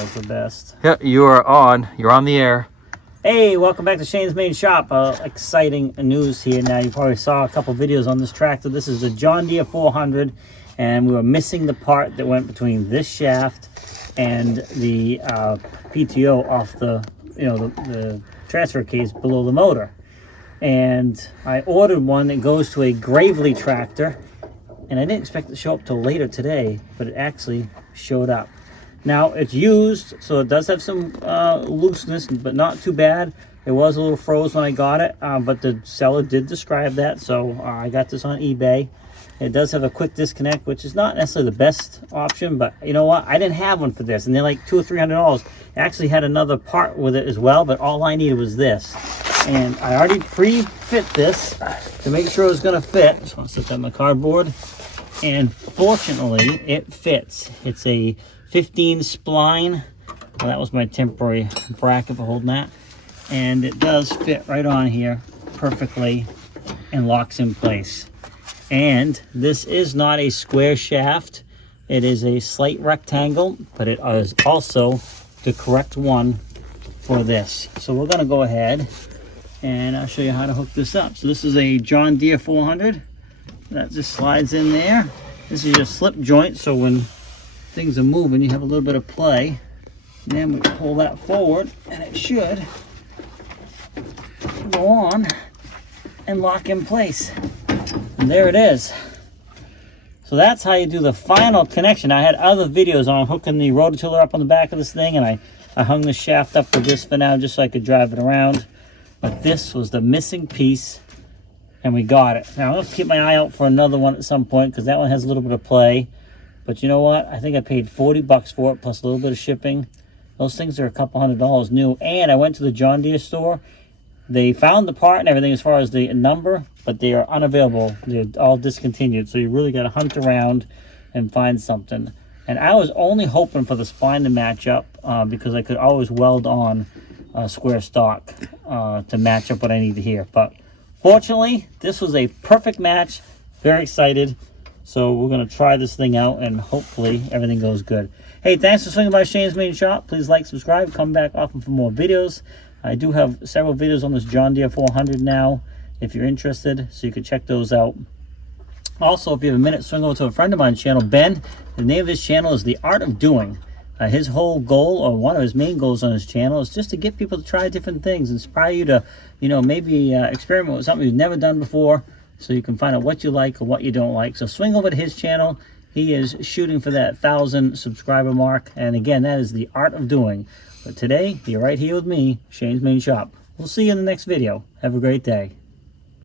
was the best. Yeah, you are on. You're on the air. Hey, welcome back to Shane's Main Shop. Exciting news here. Now, you probably saw a couple videos on this tractor. This is the John Deere 400, and we were missing the part that went between this shaft and the PTO off the, the transfer case below the motor. And I ordered one that goes to a Gravely tractor, and I didn't expect it to show up till later today, but it actually showed up. Now, it's used, so it does have some looseness, but not too bad. It was a little froze when I got it, but the seller did describe that, so I got this on eBay. It does have a quick disconnect, which is not necessarily the best option, but you know what? I didn't have one for this, and they're like $200 or $300. I actually had another part with it as well, but all I needed was this. And I already pre-fit this to make sure it was going to fit. Just want to set that on my cardboard. And fortunately, it fits. It's a 15 spline. Well, that was my temporary bracket for holding that. And it does fit right on here perfectly and locks in place. And this is not a square shaft. It is a slight rectangle, but it is also the correct one for this. So we're going to go ahead and I'll show you how to hook this up. So this is a John Deere 400. That just slides in there. This is your slip joint, so when things are moving, you have a little bit of play. And then we pull that forward, and it should go on and lock in place. And there it is. So that's how you do the final connection. I had other videos on hooking the rototiller up on the back of this thing, and I hung the shaft up with this for now just so I could drive it around. But this was the missing piece, and we got it. Now, I'm going to keep my eye out for another one at some point because that one has a little bit of play. But you know what? I think I paid $40 for it plus a little bit of shipping. Those things are a couple $100 new. And I went to the John Deere store. They found the part and everything as far as the number, but they are unavailable. They're all discontinued. So you really got to hunt around and find something. And I was only hoping for the spline to match up because I could always weld on square stock to match up what I needed here. But fortunately, this was a perfect match. Very excited. So we're going to try this thing out and hopefully everything goes good. Hey, thanks for swinging by Shane's Main Shop. Please like, subscribe, come back often for more videos. I do have several videos on this John Deere 400 now if you're interested, so you can check those out. Also, if you have a minute, swing over to a friend of mine's channel, Ben. The name of his channel is The Art of Doing. His whole goal, or one of his main goals on his channel, is just to get people to try different things, inspire you to, maybe experiment with something you've never done before, so you can find out what you like or what you don't like. So swing over to his channel. He is shooting for that 1,000 subscriber mark, and again, that is The Art of Doing. But today, you're right here with me, Shane's Main Shop. We'll see you in the next video. Have a great day.